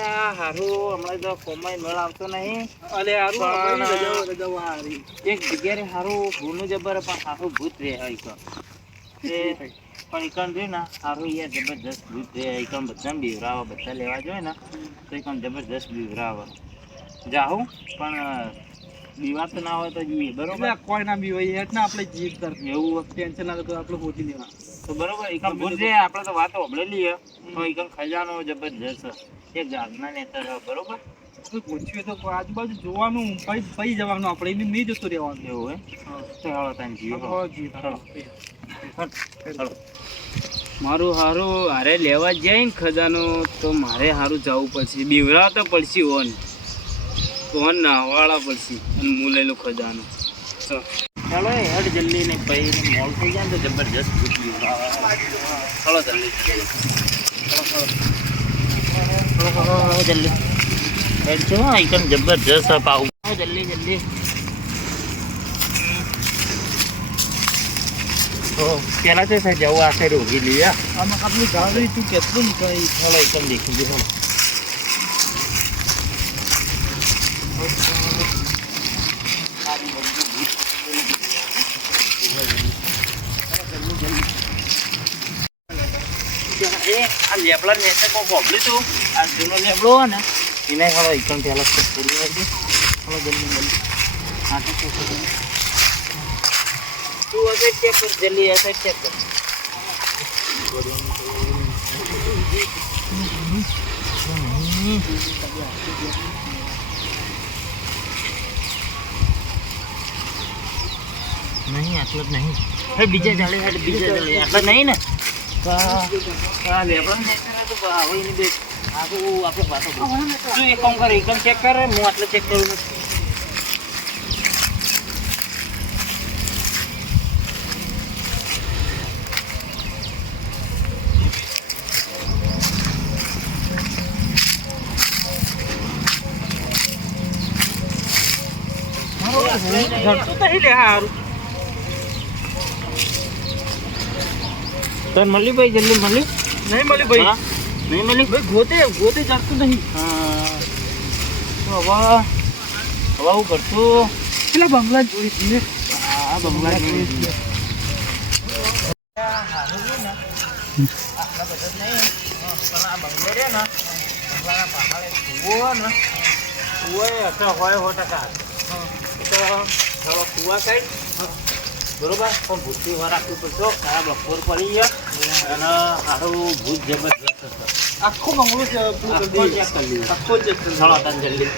હારું હમણાં તો કોમાઈ મેળ આવતો નહીં. અલે હારું રજાઓ હારી. એક જગ્યાએ હારું ભૂનું જબર પણ હારું ભૂત રહે પણ ઈકણ જોઈ ને હારું યાર જબરજસ્ત ભૂત રહે ઈકણ બધા બીવરાવા બધા લેવા જોઈએ ને તો ઈકણ જબરજસ્ત બીવરાવા જાઉં પણ બીવાત ના હોય તો જઈએ બરોબર. કોઈ ના બીવાય હેઠ ના આપણે જીત કર એવું ટેન્શન ના તો આપણે પહોંચી લેવા તો બરોબર. ઈકણ ભૂત રહે આપણે તો વાતો સાંભળેલી તો ઈકણ ખજાનો જબરજસ્ત એક જાગના નેતર બરોબર. પૂછ્યું તો આજુબાજુ જોવાનું પઈ જવાનું આપણે એને નહીં જતું રહેવાનું એવું મારું હારું હારે લેવા જાય ને ખજાનો તો મારે હારું જવું પડશે બીવરાવતા પડશે ઓન નાવાળા પડશે અને હું લઈ લઉં ખજાનો. ચાલો હેડ જલ્દી ને પછી મોલ થઈ જાય ને તો જબરજસ્ત ચલો જલ્દી ચલો જલ્દી હેડ છો આઈકન જબરજસ્ત પાવું જલ્દી જલ્દી. તો પેલા તો સાહેબ જવું આ સાઈડ ઉભી લઈએ આમાં આપણી ગાડી તું કેટલું ને કઈ ચાલો આઈકન દેખી દે આ લેબડા નેચે કોઈ બોબલી તું આ જૂનો લેબડો હોય ને એને ખાલો એકદમ પહેલાં પૂરી હોય ખાલો જલ્દી જલ્દી હા તો તું અસાઈડ ચેક કર જલ્દી અસાઈડ ચેક કર નહીં આટલો જ નહીં બીજા જાળે બીજા જાળે આટલો નહીં ને લેબડા નેચર તો આવડી બે આખું આપણે વાતો તું એક કામ કર એકદમ ચેક કર હું આટલે ચેક કરું તને મળી ભાઈ જલ્દી મળી નહીં મળી ભાઈ નહીં મળી ભાઈ ગોતે જાગતું નહીં. તો હવે હું કરશું પેલા બંગલા જોઈ છીએ આ બંગલા જોઈ છીએ બરોબર પણ ભૂતથી વાર રાખવું પડશે ખરાબ બપોર પડી ગયા અને સારું ભૂત જબરજસ્ત આખો બંગલો છે આખો જ ચાલો તને જલ્દી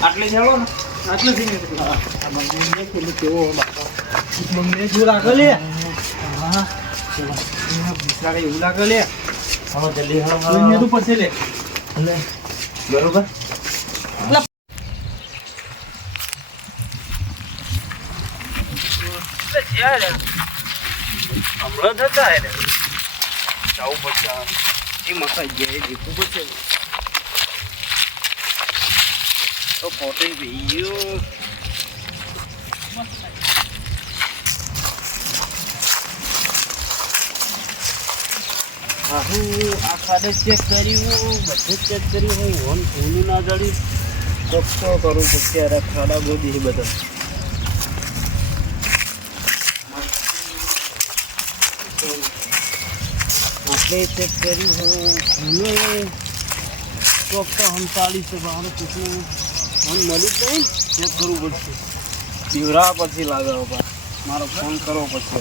આટલી ચાલો ને આટલો થઈ કેવો બંગલે જેવું લાગે લે હા ભૂસાડે એવું લાગે લે ચાલો જલ્દી તું પડશે લે બરોબર હમણાં થતા જવું પડશે એ મકાઈ ગયા દેખવું પડશે તો ફોટો ગયો આ ખાતે ચેક કર્યું બધું ચેક કર્યું હું હોન ફોનું ના જડ્યું ચોક તો કરવું પડશે યાર ખાડા ગોદી બધા આપણે ચેક કર્યું હું ચોક તો 39 મારું કુછનું મન મળી જ નહીં ચેક કરવું પડશે દીવરા પછી લાગે મારો ફોન કરવો પડશે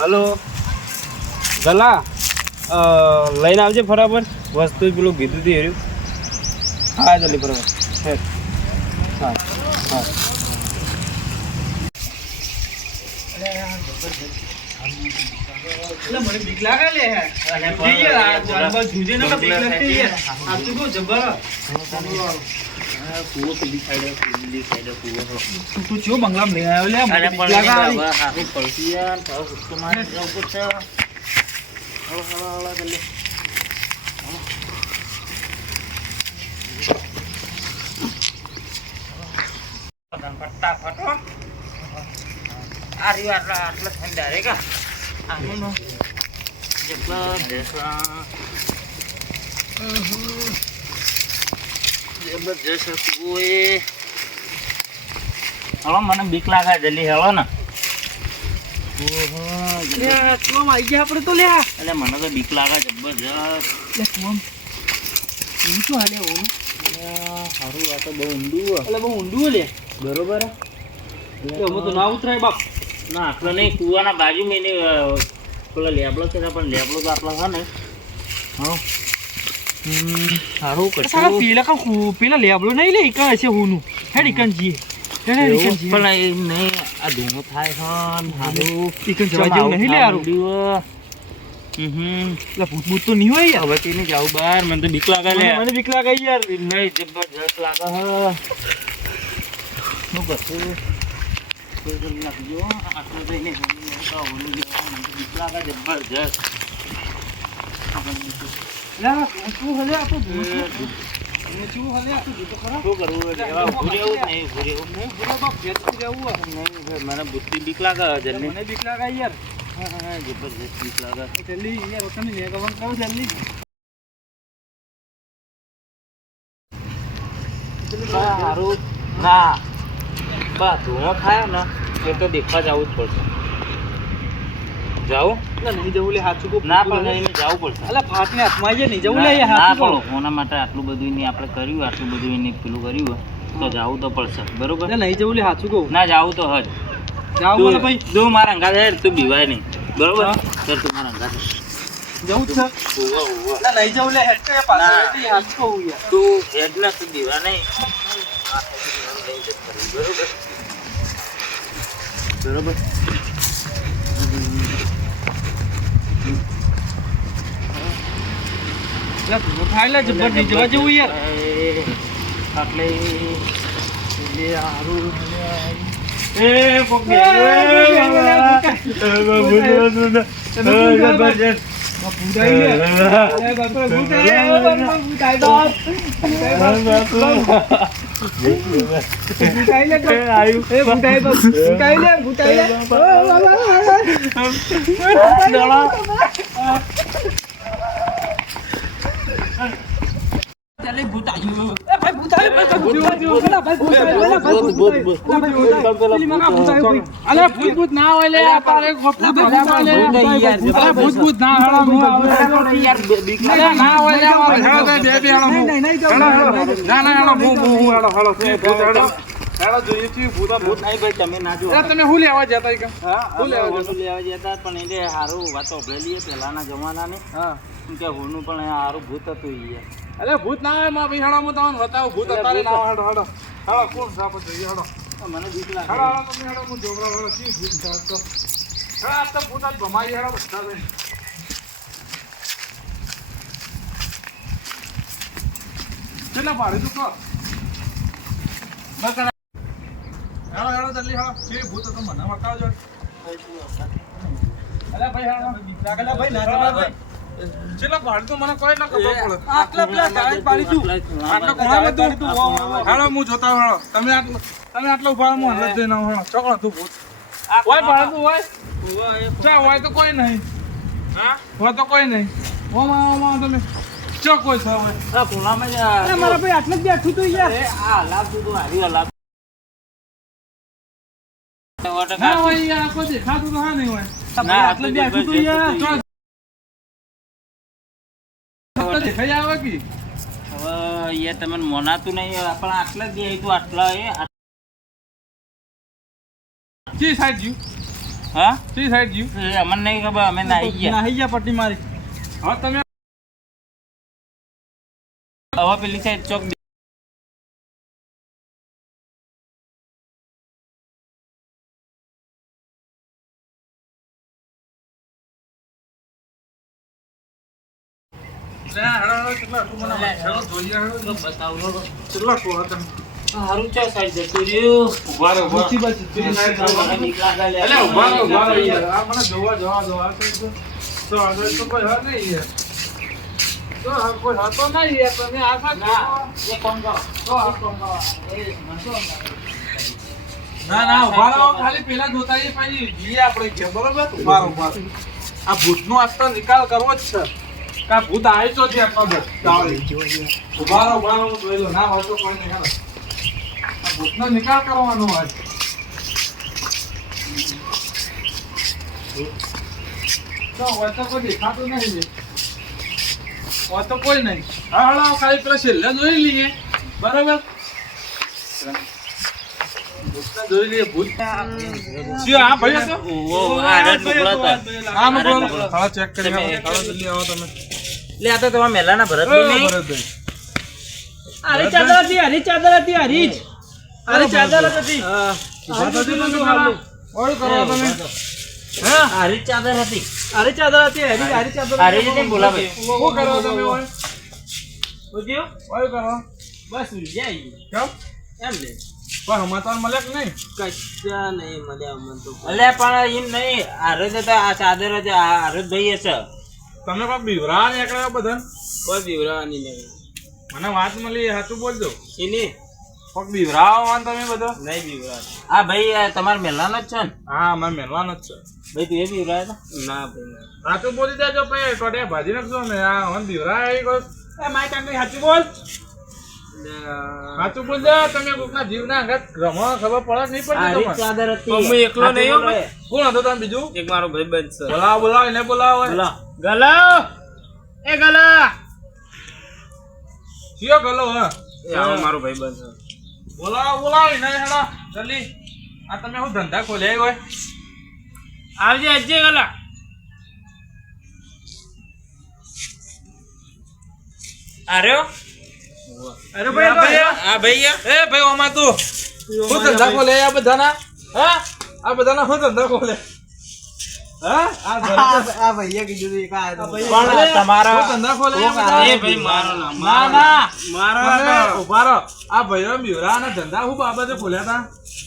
હલો ગલા લઈને આવજે બરાબર વસ્તુ પેલું કીધું હતું એર્યું હા જલ્દી બરાબર હા હા મને બીક લાગે લે જુજે ના બીક લાગતી યાર આ તો બહુ જબર કુવો પેલી સાઈડ તું જો બંગલામાં લઈ આવ્યો લે મને બીક લાગે હાથી પડતી યાર તારો ગુસ્સો મારી જવું પડશે હળો જલ્દી તને ફટાફટ હો. આ રહ્યું આટલા ઠંડા રે કા આનું નો જબરજસ્ત જબરજસ્ત હતું એ. હલો મને બીક લાગે જલ્દી હેલો ને. ઓહો તું આવી ગયા આપણે તો લ્યા એટલે મને તો બીક લાગે જબરજસ્ત. તું એવું શું હાલે હોનું સારું આ તો બહુ ઊંડું એટલે બહુ ઊંડું લે બરોબર અમે તો ના ઉતરાય બાપ ના આટલો નહીં કુવાના બાજુ મેં પેલો લેબડો છે ને પણ લેબડો તો આટલો છે ને હા સારું સારા કરશું પેલા પેલા લેબડો નહીં લે ઈકણ હશે હોનું હેડ ઈકણ જીએ હેડ ઈકણ જીએ પણ એ નહીં આ ધૂમો થાય છે સારું ઈકણ જવા જેવું નહીં લે હારું એટલે ભૂત તો નહીં હોય યાર હવે તેને જાવું બહાર મને તો બીક લાગે લે મને બીક લાગે યાર નહીં જબરજસ્ત લાગે શું કરશું લાગજો આટલું જઈને બીક લાગે જબરજસ્ત શું હલે આપણું શું હલે આપણું તો ખરા શું કરવું એવા ઊભું રહેવું જ નહીં ઊભું રહેવું નહીં બાપ ભેટતું રહેવું નહીં મને બુદ્ધિ બીક લાગે જલ્દી મને બીક લાગે યાર હા જબરજસ્ત બીક લાગે જલ્દી યાર તમે લે ગવન કરો જલ્દી સારું ના બા ધુઓ થાય ને એ તો દેખવા જવું જ પડશે જાઉં ના નહીં જવું લે હાથ ચૂકો ના પણ એને જવું પડશે અલા ફાટને હાથમાં આવી જાય નહીં જવું લે ના હાથ પણ ઓના માટે આટલું બધું એને આપણે કર્યું આટલું બધું એને પેલું કર્યું તો જવું તો પડશે બરોબર ના નહીં જવું લે હાથ ચૂકો ના જવું તો હજ જાવ બોલે ભાઈ તું મારા અંગાત હેડ તું બીવાય નહીં બરોબર સર તું મારા અંગાત જવું જ છે ના નહીં જવું લે હેડ કે પાછળ હાથ ચૂકો યાર તું હેડ ના તું બીવા નહીં બરોબર થાય લે જબર નહીં જવા જેવું યાર એટલે હારું એ ભૂત ના હોય લે ભૂત ના તમે શું લેવા જતા લેવા જતા પણ એને સારું વાતો ભેલીએ પેલાના જમાનાને કે હોનું પણ સારું ભૂત હતું યાર અરે ભૂત ના આવે માં ભાઈ હેડો હું તમને બતાવું ભૂત અત્યારે ના હેડો હેડો હેડો કોણ સાપ જોઈએ હેડો મને બીક લાગે હેડો હેડો તમે હેડો હું જોગરા હેડો કી ભૂત છે તો હેડો આ તો ભૂત જ ભમાઈ હેડો બધા લઈને કેટલા ભાડે તું કહો બસ હેડો હેડો જલ્દી હેડો કે ભૂત તો મને બતાવજો અરે ભાઈ હેડો બીક લાગે લે ભાઈ ના જવા ભાઈ ચેલા ભાડ તો મને કોઈ ના ખબર પડે આટલા પેલા સાઈડ પાડી તું આટલા કોણા બધું હાલો હું જોતા હાલો તમે આટલા ઉભા હું હલત દેના હાલો ચોકડો તું ભૂત ઓય ભાડ તું ઓય ચા હોય તો કોઈ નહીં હા હોય તો કોઈ નહીં ઓ માં તમે ચો કોઈ છે હોય આ કોલામાં અરે મારા ભાઈ આટલે જ બેઠું તું યાર આ લાભ તું હારી લાભ ના હોય યાર કોઈ દેખાતું તો હા નહીં હોય ના આટલે જ બેઠું તું યાર દેખાઈ આવે કે હવે યાર તમને મોનાતું નહીં પણ આટલા જ દે તું આટલા એ કી સાઈડ જીવ હા કી સાઈડ જીવ એ અમને નહીં ખબર અમે નાહી ગયા નાહી ગયા પટ્ટી મારી હા તમે હવે પેલી સાઈડ ચોક હારું ચો સાઈડ જતું રહ્યું ઉભા રહો ના ના ઉભા રહો ખાલી પેલા જોતા આવીએ પછી જઈએ આપણે ઘેર બરોબર ઉભા રહો આ ભૂતનો આજ તો નિકાલ કરવો જ છે કા ભૂત આવી તો છે આપણો ઉભા રહો જોઈ લો ના હોય તો કોઈ નહીં હાલો આ ભૂતનો નિકાલ કરવાનો હોય તો હોય તો કોઈ દેખાતું નહીં હોય તો કોઈ નહીં હા હાલો ખાલી પેલા છેલ્લે જોઈ લઈએ બરોબર ભૂતને જોઈ લઈએ ભૂત શું આ ભાઈ હતો આ રડ મોકળો હતા. હા મોકલો હા ચેક કરી આવો જલ્દી આવો તમે લે આ તો તમારા મેલાના ભરતભાઈ નહીં? ભરતભાઈ હરી ચાદર હતી હરી ચાદર હતી હરી જ હરી ચાદર જ હતી ઉભા થજો ને પેલા ઓળ કરો તમે હા હારી ચાદર હતી. હરી ચાદર હતી હરી ચાદર હારી જ નહીં બોલાવે. શું કરો તમે ઓળ પૂછ્યું ઓળ કરો બસ જાય કેમ એમ લે પણ સમાચાર મળે કે નહીં કચ્ચા નહીં મળ્યા અમને તો અલ્યા પણ એમ નહીં હારે જ હતા આ ચાદર જ આ હારે જ ભાઈ હશે. તમે કોઈ બીવરા નીકળ્યા બધા કોઈ બીવરાવાની નહીં મને વાત મળી સાચું બોલજો એની કોઈ બીવરા આવવાનું તમે બધા નહીં બીવરા આ ભાઈ આ તમારા મેલાનો જ છે ને? હા મારે મેળવાનો જ છે ભાઈ તું એ બીવરાયો હતો? ના ભાઈ સાચું બોલી દેજો ભાઈ ટોટિયા ભાજી નાખજો ને આ મને બીવરા આવી ગયો એ માય કાંઈ સાચું બોલ સાચું બોલજો તમે કોકના જીવના અંગત રમો ખબર પડે નહીં પડતી હારી જ તમને ચાદર હતી. પણ હું એકલો નહીં હો ભાઈ. કોણ હતો તમે બીજું એક મારો ભાઈબંધ છે બોલાવો બોલાવો એને બોલાવો બોલો. ગલો એ ગલો કયો ગલો હ એ આવો મારો ભાઈબંધ છે બોલાવો બોલાવો એને હેડા જલ્દી આ તમે શું ધંધા ખોલ્યા હોય આવજે અજ્જે ગલા આર્યો? અરે ભાઈ આ ભાઈ એ ભાઈ ઓમાં તું શું ધંધા ખોલ્યા આ બધાના હા આ બધાના શું ધંધા ખોલ્યા હા આ ધંધા આ ભૈયા કીધું એક આ પણ તમારા શું ધંધા ખોલ્યા આ બધા? એ ભાઈ મારો નામ ના ના મારો તમે ઉભા રહો આ ભાઈઓ બીવરાના ધંધા શું બાબતે ખોલ્યા હતા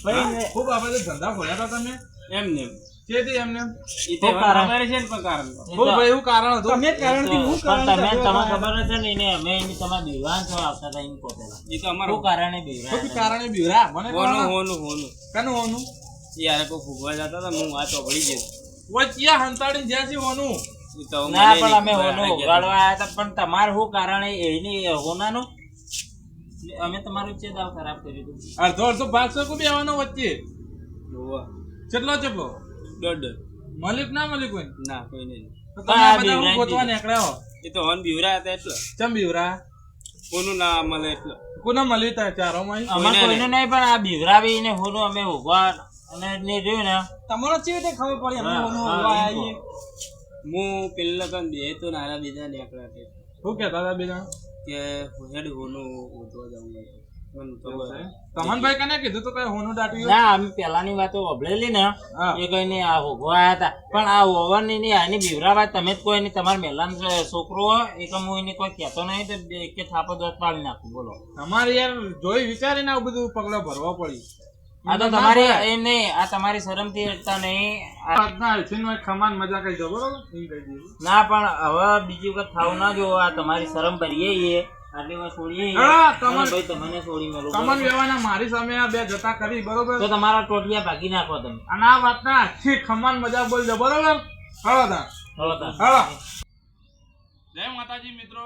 ભાઈ શું બાબતે ધંધા ખોલ્યા હતા તમે એમ ને કેથી એમને ઈ તો કારણ. ખબર છે ને પણ કારણ શું ભાઈ એવું કારણ હતું તમે કારણથી હું પણ તમે તમને ખબર છે ને એને અમે એની તમારા દીવાન છો આવતા હતા એમ પોતેલા. ઈ તો અમારો શું કારણે શું બીવરાયા? કારણે બીવરા મને હોનું કહો હોનું હોનું કનું હોનું યાર કોઈ ફૂગવા જતા હતા હું આ તો ભળી ગયો વચ્ચે હંતાડીને જ્યાં છે હોનું ઈ તો ના મને પણ અમે નહીં હોનું ખબર. ઉગાડવા આવ્યા હતા પણ તમારે શું કારણે એની હોનાનું અમે તમારું ચે દાવ ખરાબ કર્યું હતું. અડધો અડધો ભાગ છે કોઈ બેવાનો વચ્ચે હોવા. કેટલો ચેટલો દોઢ મલિક ના મલિક હોય ના કોઈ નહીં તો પણ તમે આ આ બધા હું બીવરાઈ ગોતવા દીધું. નીકળ્યા હો એ તો હોન બીવરા હતા એટલે ચમ બીવરા કોનું ના મળે એટલે કોના મળી તા ચારોમાં અમારે કોઈને નહીં પણ આ બીવરાવી ને હોનું અમે ઉભા અને એને જોયું ને તમારો કેવી રીતે ખબર પડી અમે હોનું ઉભા આવીએ? હું પેલા તો બે તો નાના બીજા નીકળ્યા હતા શું કહેતા હતા બીજા કે હેડ હોનું ઉઠવા જવું મને ખબર તમનભાઈ કને કીધું તો કઈ હોનું દાટ્યું ના અમે પેલાની વાતો વભળેલી ને હા. એ કઈ નહીં આ હોગો આયા હતા પણ આ ઓવરની ની આની બીવરાવા તમે જ કોઈ નહીં તમારા મેલાનો છોકરો હોય એ કે હું એને કોઈ કહેતો નહીં તો બે કે થાપો દોત પાડી નાખું બોલો. અમારે યાર જોઈ વિચારીને આવું બધું પગલા ભરવા પડી આ તો તમારી એમ નહીં આ તમારી શરમથી હટતા નહીં આ- આજના આઈસીનો એક ખમાન મજા કઈ દો બરોબર એમ કહી દઈએ ના પણ હવે બીજી વખત થાવ ના જો આ તમારી શરમ ભરીએ છીએ આટલી વાર છોડીએ છીએ. હા, અને તમારે- ભાઈ તમને છોડી મેલું તમન બરોબર? વેવાના મારી સામે આ બે જતા કરી બરોબર તો તમારા ટોટિયા ભાગી નાખો તમે. અને આ વાતના આખી ખમાન મજા બોલજો બરોબર હળો તા હળો તાર. હળો જય માતાજી મિત્રો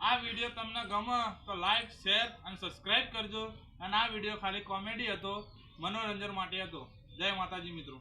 આ વિડીયો તમને ગમે તો લાઈક શેર અને સબસ્ક્રાઇબ કરજો અને આ વિડીયો ખાલી કોમેડી હતો મનોરંજન માટે હતો જય માતાજી મિત્રો